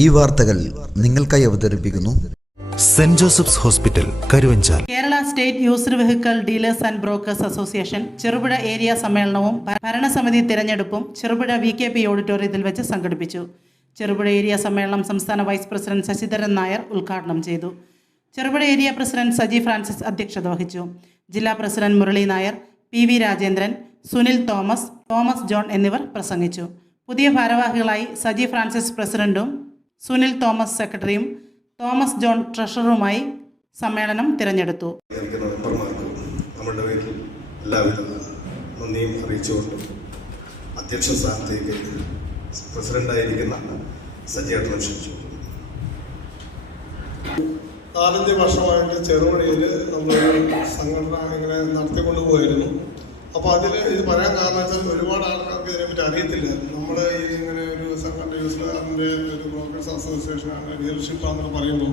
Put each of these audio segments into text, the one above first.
ഈ വാർത്തകൾ നിങ്ങൾക്കായി അവതരിപ്പിക്കുന്നു saint Joseph's hospital, Karuvanchal. Kerala state used vehicle dealers and brokers association Cherupuzha area സമ്മേളനവും ഭരണസമിതി തിരഞ്ഞെടുപ്പും ചെറുപുഴ VKP ഓഡിറ്റോറിയത്തിൽ വെച്ച് സംഘടിപ്പിച്ചു. ചെറുപുഴ ഏരിയ സമ്മേളനം സംസ്ഥാന വൈസ് പ്രസിഡന്റ് ശശിധരൻ നായർ ഉദ്ഘാടനം ചെയ്തു. Cherupuzha area president Saji Francis അധ്യക്ഷത വഹിച്ചു. ജില്ലാ president Murali Nair, PV Rajendran, Sunil Thomas John എന്നിവർ പ്രസംഗിച്ചു. പുതിയ ഭാരവാഹികളായി സജി ഫ്രാൻസിസ് പ്രസിഡന്റും സുനിൽ തോമസ് സെക്രട്ടറിയും തോമസ് ജോൺ ട്രഷററുമായി സമ്മേളനം തിരഞ്ഞെടുത്തു. നമ്മുടെ പേരിൽ എല്ലാവിധ നന്ദിയും അറിയിച്ചുകൊണ്ട് അധ്യക്ഷ സ്ഥാനത്തേക്ക് പ്രസിഡന്റായിരിക്കുന്ന സജിയേട്ടനെ ക്ഷണിച്ചു. 4-5 വർഷമായിട്ട് ചെറുപുഴയിൽ നമ്മളൊരു സംഘടന ഇങ്ങനെ നടത്തിക്കൊണ്ടുപോയിരുന്നു. അപ്പോൾ അതിൽ ഇത് പറയാൻ കാരണം വെച്ചാൽ ഒരുപാട് ആൾക്കാർക്ക് ഇതിനെപ്പറ്റി അറിയത്തില്ല. നമ്മൾ ഇങ്ങനെ ഒരു സംഘടന യൂസ്ഡാറിൻ്റെ ഒരു ബ്രോക്കേഴ്സ് അസോസിയേഷനാണ്, ഡീലർഷിപ്പാണെന്നൊക്കെ പറയുമ്പോൾ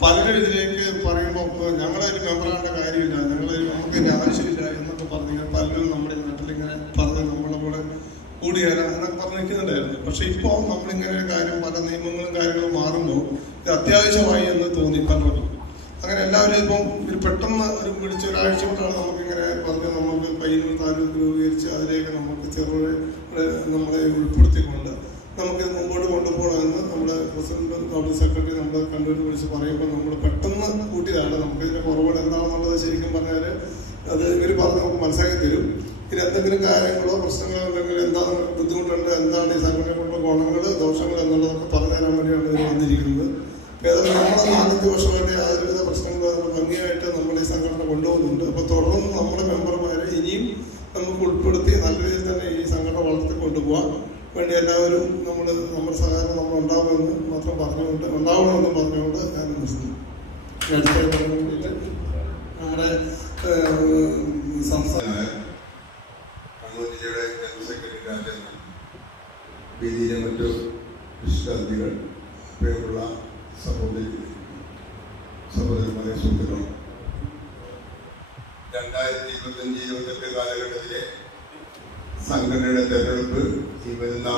പലരും ഇതിലേക്ക് പറയുമ്പോൾ ഞങ്ങളൊരു മെമ്പറാകേണ്ട കാര്യമില്ല, നമുക്ക് ഇതിൻ്റെ ആവശ്യമില്ല എന്നൊക്കെ പറഞ്ഞ് പലരും നമ്മുടെ നാട്ടിലിങ്ങനെ പറഞ്ഞ് നമ്മളെ കൂടെ കൂടിയാലും എന്നൊക്കെ പറഞ്ഞ് നിൽക്കുന്നുണ്ടായിരുന്നു. പക്ഷേ ഇപ്പോൾ നമ്മളിങ്ങനെ ഒരു കാര്യം, പല നിയമങ്ങളും കാര്യങ്ങളും മാറുമ്പോൾ ഇത് അത്യാവശ്യമായി എന്ന് തോന്നി പലർക്കും. അങ്ങനെ എല്ലാവരും ഇപ്പം ഒരു പെട്ടെന്ന് ഒരു പിടിച്ച് ഒരാഴ്ച കൊണ്ടാണ് നമുക്കിങ്ങനെ പറഞ്ഞ് നമുക്ക് പയ്യന്നൂർ താലൂക്ക് രൂപീകരിച്ച് അതിലേക്ക് നമുക്ക് ചെറുപുഴ നമ്മളെ ഉൾപ്പെടുത്തിക്കൊണ്ട് നമുക്കിത് മുമ്പോട്ട് കൊണ്ടുപോകണമെന്ന് നമ്മുടെ പ്രസിഡന്റ്, നമ്മുടെ സെക്രട്ടറി നമ്മുടെ കണ്ണൂരിൽ വിളിച്ച് പറയുമ്പോൾ നമ്മൾ പെട്ടെന്ന് കൂട്ടിയതാണ്. നമുക്കിതിൻ്റെ കുറവുകൾ എന്താണെന്നുള്ളത് ശരിക്കും പറഞ്ഞാൽ അത് ഇവർ പറഞ്ഞ് നമുക്ക് മനസ്സിലാക്കി തരും. ഇനി എന്തെങ്കിലും കാര്യങ്ങളോ പ്രശ്നങ്ങളോ ഉണ്ടെങ്കിൽ എന്താണ് ബുദ്ധിമുട്ടുണ്ട്, എന്താണ് ഈ സംഘടന കൊണ്ടുള്ള ഗുണങ്ങൾ ദോഷങ്ങൾ എന്നുള്ളതൊക്കെ പറഞ്ഞു തരാൻ വേണ്ടിയാണ് ഇവർ വന്നിരിക്കുന്നത്. ഏതായാലും നമ്മളെ 4-5 വർഷമായിട്ട് യാതൊരുവിധ പ്രശ്നങ്ങളും ഭംഗിയായിട്ട് നമ്മൾ ഈ സംഘടന കൊണ്ടുപോകുന്നുണ്ട്. അപ്പോൾ തുടർന്ന് നമ്മുടെ മെമ്പർമാരെ ഇനിയും നമുക്ക് ഉൾപ്പെടുത്തി നല്ല രീതിയിൽ തന്നെ ഈ സംഘടന വളർത്തി കൊണ്ടുപോകാൻ വേണ്ടി എല്ലാവരും നമ്മുടെ സഹകരണം നമ്മൾ ഉണ്ടാവണമെന്ന് ഉണ്ടാവണമെന്ന് പറഞ്ഞുകൊണ്ട് ഞാൻ നിർത്തുന്നു. നമ്മുടെ സംസ്ഥാന കണ്ണൂർ ജില്ലയുടെ ജനറൽ സെക്രട്ടറി രാജേന്ദ്രൻ, വേദിയിലെ മറ്റു വിശിഷ്ടാതിഥികൾ, പ്രിയമുള്ള സഹോദരന്മാരെ, സുഹൃത്തുക്കളും, 2025-28 കാലഘട്ടത്തിലെ സംഘടനയുടെ തെരഞ്ഞെടുപ്പ് ഈ വരുന്ന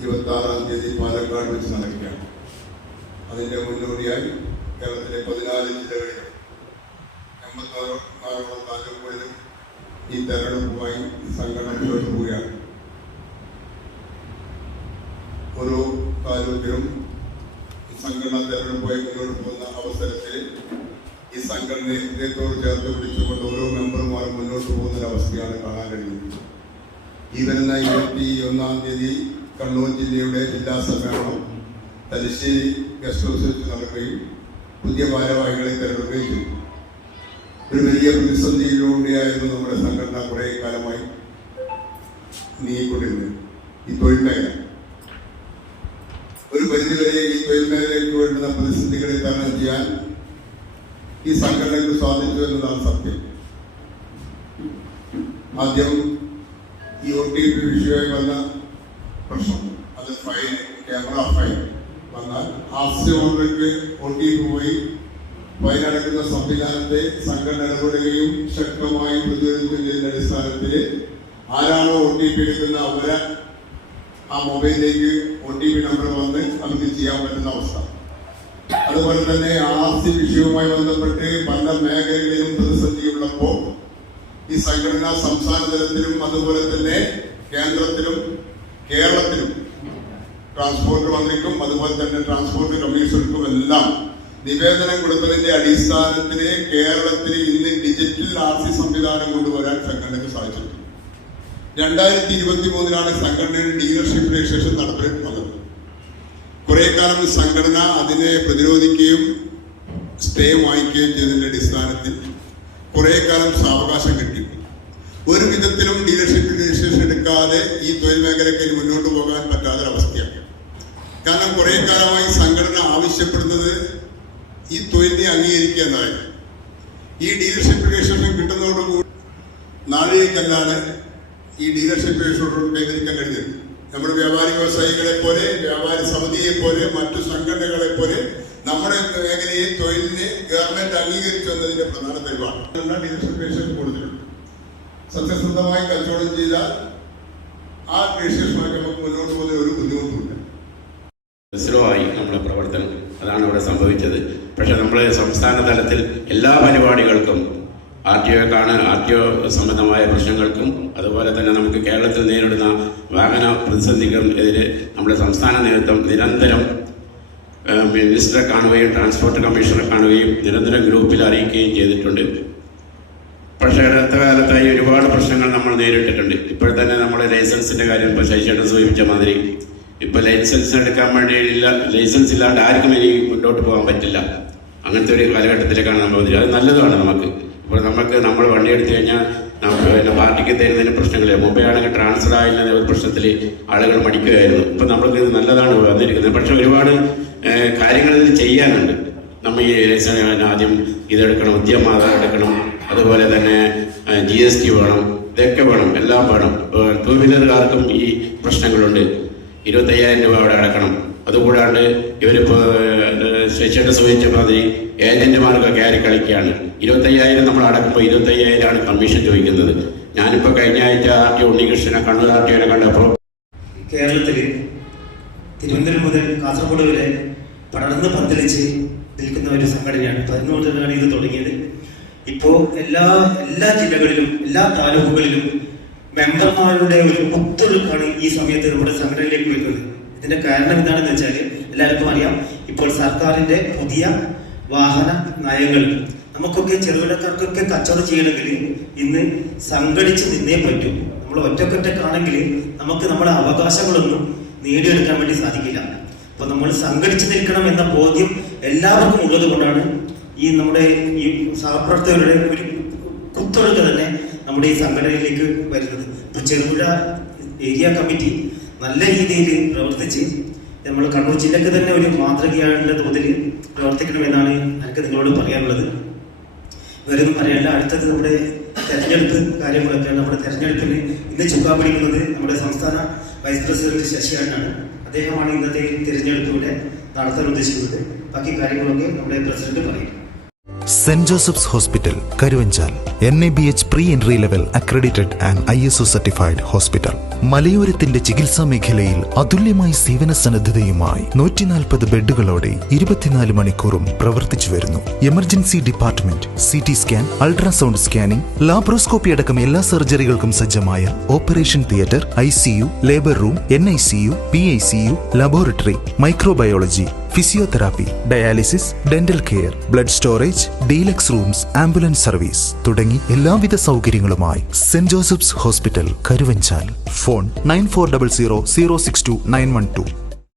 26-ാം തീയതി പാലക്കാട് വെച്ച് നടക്കുകയാണ്. അതിൻ്റെ മുന്നോടിയായി കേരളത്തിലെ 14 ജില്ലകളിലും 86 താലൂക്കുകളിലും ഈ തെരഞ്ഞെടുപ്പുമായി സംഘടന മുന്നോട്ട് പോവുകയാണ്. ഓരോ താലൂക്കിലും സംഘടന തെരഞ്ഞെടുപ്പുമായി മുന്നോട്ട് പോകുന്ന അവസരത്തിൽ ഈ സംഘടനയെ ഹൃദയത്തോട് ചേർത്ത് പിടിച്ചുകൊണ്ട് ഓരോ മെമ്പർമാരും മുന്നോട്ട് പോകുന്നൊരവസ്ഥയാണ് കാണാൻ കഴിയുന്നത്. ഈ വരുന്ന 21-ാം തീയതി കണ്ണൂർ ജില്ലയുടെ ജില്ലാ സമ്മേളനം തലശ്ശേരി ഗസ്റ്റ് ഹൗസിൽ വെച്ച് നടക്കുകയും പുതിയ ഭാരവാഹികളെ തെരഞ്ഞെടുക്കുകയും ചെയ്തു. ഒരു വലിയ പ്രതിസന്ധിയിലൂടെയായിരുന്നു നമ്മുടെ സംഘടന കുറേ കാലമായി നീങ്ങിക്കൊണ്ടിരുന്നത്. ഈ തൊഴിൽ മേഖല ഒരു പരിധിവരെ ഈ തൊഴിൽ മേഖലയ്ക്ക് വേണ്ടുന്ന പ്രതിസന്ധികളെ തരണം ചെയ്യാൻ ഈ സംഘടനയ്ക്ക് സാധിച്ചു എന്നതാണ് സത്യം. ആദ്യം ഈ OTP വിഷയമായി വന്ന പ്രശ്നം, അത് ഫൈൻ, ക്യാമറ ഫൈൻ വന്നാൽ ആസ്തിക്ക് OTP പോയി ഫൈനടക്കുന്ന സംവിധാനത്തെ സംഘടന ഇടപെടുകയും ശക്തമായി പ്രതിരോധിക്കുന്നതിന്റെ അടിസ്ഥാനത്തിൽ ആരാണോ OTP എടുക്കുന്ന അവരെ ആ മൊബൈലിലേക്ക് OTP നമ്പർ വന്ന് നമുക്ക് ചെയ്യാൻ പറ്റുന്ന അവസ്ഥ. അതുപോലെ തന്നെ ആസ്തി വിഷയവുമായി ബന്ധപ്പെട്ട് പല മേഖലകളിലും പ്രതിസന്ധിയുള്ളപ്പോൾ ഈ സംഘടന സംസ്ഥാന തലത്തിലും അതുപോലെ തന്നെ കേന്ദ്രത്തിലും കേരളത്തിലും ട്രാൻസ്പോർട്ട് മന്ത്രിക്കും അതുപോലെ തന്നെ ട്രാൻസ്പോർട്ട് കമ്മീഷണർക്കും എല്ലാം നിവേദനം കൊടുത്തതിന്റെ അടിസ്ഥാനത്തിൽ കേരളത്തിൽ ഇന്ന് ഡിജിറ്റൽ RC സംവിധാനം കൊണ്ടുവരാൻ സംഘടനയ്ക്ക് സാധിച്ചിട്ടുണ്ട്. 2023-ലാണ് സംഘടനയുടെ ഡീലർഷിപ്പ് രജിസ്ട്രേഷൻ നടപ്പിൽ വന്നത്. കുറെ കാലം സംഘടന അതിനെ പ്രതിരോധിക്കുകയും സ്റ്റേ വാങ്ങിക്കുകയും ചെയ്തതിന്റെ അടിസ്ഥാനത്തിൽ കുറെ കാലം സാവകാശം കിട്ടി. ഒരു വിധത്തിലും ഡീലർഷിപ്പ് രജിസ്ട്രേഷൻ എടുക്കാതെ ഈ തൊഴിൽ മേഖലയ്ക്ക് മുന്നോട്ട് പോകാൻ പറ്റാത്തൊരവസ്ഥയാണ്. കാരണം കുറെ കാലമായി സംഘടന ആവശ്യപ്പെടുന്നത് ഈ തൊഴിലിനെ അംഗീകരിക്കുക എന്നതായിരുന്നു. ഈ ഡീലർഷിപ്പ് രജിസ്ട്രേഷൻ കിട്ടുന്നതോടുകൂടി നാളേക്കല്ലാണ് ഈ ഡീലർഷിപ്പ് രജിസ്ട്രേഷൻ കൈവരിക്കാൻ കഴിഞ്ഞത്. നമ്മുടെ വ്യാപാരി വ്യവസായികളെ പോലെ, വ്യാപാരി സമിതിയെ പോലെ, മറ്റു സംഘടനകളെ പോലെ നമ്മുടെ മേഖലയെ തൊഴിലിനെ ഗവൺമെന്റ് അംഗീകരിച്ചു എന്നതിന്റെ പ്രധാന തെളിവാണ്. ഡീലർഷിപ്പ് രജിസ്ട്രേഷൻ കൊടുത്തിട്ടുണ്ട്. സത്യസന്ധമായി കച്ചവടം ചെയ്താൽ ആ രജിസ്ട്രേഷനുമായി നമുക്ക് മുന്നോട്ട് പോകുന്ന ഒരു ബുദ്ധിമുട്ടുമില്ല. സ്ലോ ആയി നമ്മുടെ പ്രവർത്തനം. അതാണ് ഇവിടെ സംഭവിച്ചത്. പക്ഷേ നമ്മൾ സംസ്ഥാന തലത്തിൽ എല്ലാ പരിപാടികൾക്കും ആർ ടി ഒ സംബന്ധമായ പ്രശ്നങ്ങൾക്കും അതുപോലെ തന്നെ നമുക്ക് കേരളത്തിൽ നേരിടുന്ന വാഹന പ്രതിസന്ധിക്കും എതിരെ നമ്മുടെ സംസ്ഥാന നേതൃത്വം നിരന്തരം മിനിസ്റ്ററെ കാണുകയും ട്രാൻസ്പോർട്ട് കമ്മീഷണറെ കാണുകയും നിരന്തരം ഗ്രൂപ്പിൽ അറിയിക്കുകയും ചെയ്തിട്ടുണ്ട്. പക്ഷേ അടുത്ത കാലത്തായി ഒരുപാട് പ്രശ്നങ്ങൾ നമ്മൾ നേരിട്ടിട്ടുണ്ട്. ഇപ്പോൾ തന്നെ നമ്മുടെ ലൈസൻസിൻ്റെ കാര്യം ഇപ്പോൾ ശശിചേട്ടൻ സൂചിപ്പിച്ച മാതിരി ഇപ്പോൾ ലൈസൻസ് എടുക്കാൻ വേണ്ടിയില്ല, ലൈസൻസ് ഇല്ലാണ്ട് ആർക്കും ഇനി മുന്നോട്ട് പോകാൻ പറ്റില്ല. അങ്ങനത്തെ ഒരു കാലഘട്ടത്തിലേക്കാണ് നമ്മൾ വന്നിരിക്കുന്നത്. അത് നല്ലതാണ് നമുക്ക്. ഇപ്പോൾ നമ്മൾ വണ്ടി എടുത്തു കഴിഞ്ഞാൽ പിന്നെ പാർട്ടിക്ക് തരുന്നതിന് പ്രശ്നങ്ങളില്ല. മുമ്പേ ആണെങ്കിൽ ട്രാൻസ്ഫർ ആയില്ല ഒരു പ്രശ്നത്തിൽ ആളുകൾ മടിക്കുകയായിരുന്നു. ഇപ്പം നമ്മൾക്ക് ഇത് നല്ലതാണ് വന്നിരിക്കുന്നത്. പക്ഷെ ഒരുപാട് കാര്യങ്ങൾ ഇതിൽ ചെയ്യാനുണ്ട്. നമ്മൾ ഈ ലൈസൻസ് ആദ്യം ഇതെടുക്കണം, ഉദ്യമമാതാ എടുക്കണം, അതുപോലെ തന്നെ GST വേണം, ഇതൊക്കെ വേണം, എല്ലാം വേണം. 2 വീലറുകാർക്കും ഈ പ്രശ്നങ്ങളുണ്ട്. 25,000 രൂപ അവിടെ അടക്കണം. അതുകൂടാണ്ട് ഇവരിപ്പോൾ ശശിയുടെ സൂചിച്ച മാതിരി ഏജന്റുമാർക്ക് കയറി കളിക്കുകയാണ്. 25,000 നമ്മൾ അടക്കുമ്പോൾ 25,000 കമ്മീഷൻ ചോദിക്കുന്നത്. ഞാനിപ്പോൾ കഴിഞ്ഞ ആഴ്ച RT ഉണ്ണികൃഷ്ണനെ കണ്ണൂർ RTOനെ കണ്ടപ്പോൾ കേരളത്തിൽ തിരുവനന്തപുരം മുതൽ കാസർഗോഡ് വരെ പടർന്ന് പന്തലിച്ച് നിൽക്കുന്ന ഒരു സംഘടനയാണ്. 11 മുതലാണ് ഇത് തുടങ്ങിയത്. ഇപ്പോൾ എല്ലാ ജില്ലകളിലും എല്ലാ താലൂക്കുകളിലും മെമ്പർമാരുടെ ഒരു ഒത്തൊഴുക്കാണ് ഈ സമയത്ത് നമ്മുടെ സംഘടനയിലേക്ക് വരുന്നത്. ഇതിന്റെ കാരണം എന്താണെന്ന് വെച്ചാൽ എല്ലാവർക്കും അറിയാം, ഇപ്പോൾ സർക്കാരിന്റെ പുതിയ വാഹന നയങ്ങൾ നമുക്കൊക്കെ ചെറുകിടക്കാർക്കൊക്കെ കച്ചവടം ചെയ്യണമെങ്കിൽ ഇന്ന് സംഘടിച്ച് നിന്നേ പറ്റും. നമ്മൾ ഒറ്റക്കൊറ്റക്കാണെങ്കിൽ നമുക്ക് നമ്മുടെ അവകാശങ്ങളൊന്നും നേടിയെടുക്കാൻ വേണ്ടി സാധിക്കില്ല. അപ്പൊ നമ്മൾ സംഘടിച്ച് നിൽക്കണം എന്ന ബോധ്യം എല്ലാവർക്കും ഉള്ളത് കൊണ്ടാണ് ഈ നമ്മുടെ ഈ സഹപ്രവർത്തകരുടെ ഒരു കുത്തൊഴുക്ക് തന്നെ നമ്മുടെ ഈ സംഘടനയിലേക്ക് വരുന്നത്. ഇപ്പൊ ചെറുപുഴ ഏരിയ കമ്മിറ്റി നല്ല രീതിയിൽ പ്രവർത്തിച്ച് നമ്മൾ കണ്ണൂർ ജില്ലക്ക് തന്നെ ഒരു മാതൃകയായുള്ള തോതിൽ പ്രവർത്തിക്കണമെന്നാണ് എനിക്ക് നിങ്ങളോട് പറയാനുള്ളത്. വേറൊന്നും പറയാനില്ല. അടുത്തത് നമ്മുടെ തെരഞ്ഞെടുപ്പ് കാര്യങ്ങളൊക്കെയാണ്. നമ്മുടെ തെരഞ്ഞെടുപ്പിന് ഇന്ന് ചുക്കാൻ പിടിക്കുന്നത് നമ്മുടെ സംസ്ഥാന വൈസ് പ്രസിഡന്റ് ശശിയാണ്. അദ്ദേഹമാണ് ഇന്നത്തെ തിരഞ്ഞെടുപ്പിലൂടെ നടത്താൻ ഉദ്ദേശിക്കുന്നത്. ബാക്കി കാര്യങ്ങളൊക്കെ നമ്മുടെ പ്രസിഡന്റ് പറയും. Saint Joseph's hospital Karuvanchal NABH pre entry level accredited and ISO certified hospital. മലയോരത്തിന്റെ ചികിത്സാ മേഖലയിൽ അതുല്യമായ സേവന സന്നദ്ധതയുമായി 140 ബെഡുകളോടെ 24 മണിക്കൂറും പ്രവർത്തിച്ചു വരുന്നു. Emergency department, CT scan, ultrasound scanning, laparoscopy അടക്കം എല്ലാ സർജറികൾക്കും സജ്ജമായ operation theatre, ICU, labour room, NICU, PICU, laboratory, microbiology, physiotherapy, dialysis, dental care, blood storage, deluxe rooms, ambulance service തുടങ്ങി എല്ലാവിധ സൗകര്യങ്ങളുമായി Saint Joseph's hospital Karuvanchal. Phone 9400 062 912.